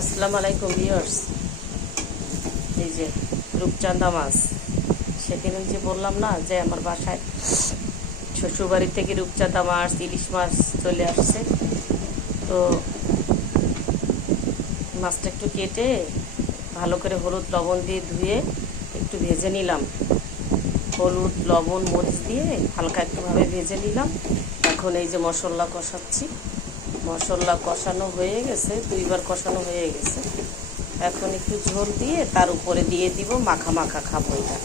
আসসালামু আলাইকুম ভিউয়ার্স এই যে রূপচাঁদা মাছ, সেদিন যে বললাম না যে আমার বাসায় শ্বশুরবাড়ি থেকে রূপচাঁদা মাছ, ইলিশ মাছ চলে আসছে। তো মাছটা একটু কেটে ভালো করে হলুদ লবণ দিয়ে ধুয়ে একটু ভেজে নিলাম। হলুদ, লবণ, মরিচ দিয়ে হালকা একটুভাবে ভেজে নিলাম। এখন এই যে মশলা কষাচ্ছি। মশলা কষানো হয়ে গেছে, দুইবার কষানো হয়ে গেছে। এখন একটু ঝোল দিয়ে তার উপরে দিয়ে দিব মাখা মাখা খাব এটা।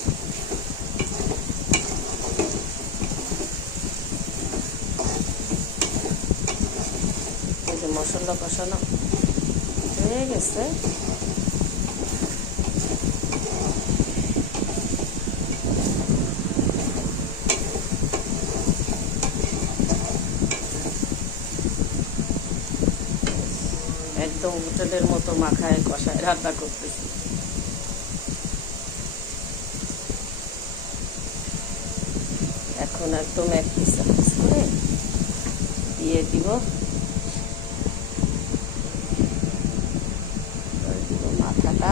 মশলা কষানো হয়ে গেছে। একদম হোটেলের মতো মাখায়, কষায়, রান্না করতেছি। এখন একদম এক পিস এক পিস করে দিয়ে দিব করে দিব মাথাটা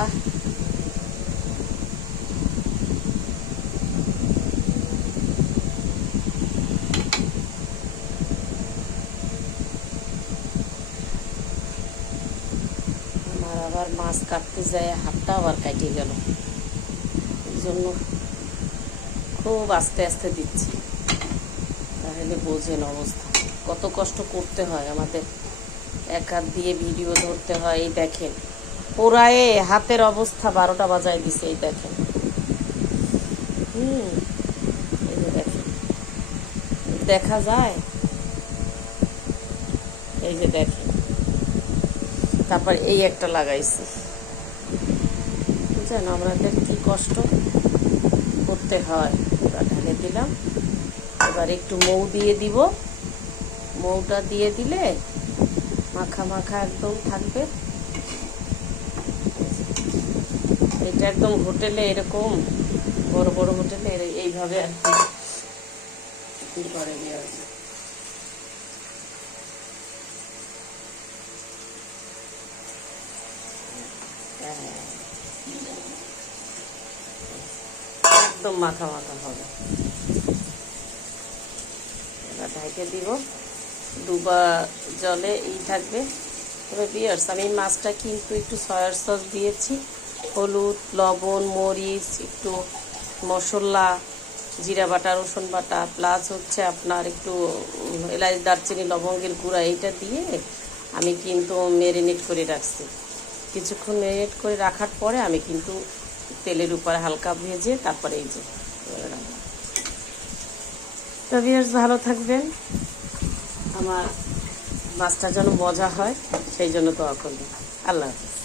আমার আবার মাছ কাটতে যায়, হাতটা আবার কাটিয়ে গেল। এই জন্য খুব আস্তে আস্তে দিচ্ছি। তাহলে বোঝেন অবস্থা। কত কষ্ট করতে হয় আমাদের। এক হাত দিয়ে ভিডিও ধরতে হয়, এই দেখেন। পোড়ায়ে হাতের অবস্থা বারোটা বাজায় দিছে, এই দেখেন। হুম, এই দেখেন। দেখা যায়? এই যে দেখেন। তারপর এই একটা লাগাইছি। বুঝছেন? আমাদের কি কষ্ট করতে হয়। ঢেলে দিলাম। এবার একটু মৌ দিয়ে দিব। মৌটা দিয়ে দিলে মাখা মাখা একদম থাকবে। এটা একদম হোটেলে এরকম, বড় বড় হোটেলে এইভাবে আর কি করে দেওয়া একদম মাখা মাখা হবে। এবার ঢাকে দিব। ডুবা জলে ই থাকবে। তবে বিয়ার্স আমি মাছটা কিন্তু একটু সয়ার সস দিয়েছি। হলুদ, লবণ, মরিচ, একটু মশলা, জিরা বাটা, রসুন বাটা প্লাস হচ্ছে আপনার একটু এলাচ, দারচিনি, লবঙ্গের গুঁড়া, এইটা দিয়ে আমি কিন্তু ম্যারিনেট করে রাখছি। কিছুক্ষণ মেরিনেট করে রাখার পরে আমি কিন্তু তেলের উপরে হালকা ভেজে তারপরে এই যে তো ভালো থাকবেন। আমার মাছটা যেন মজা হয়, সেই জন্য দোয়া করবেন। আল্লাহ হাফিজ।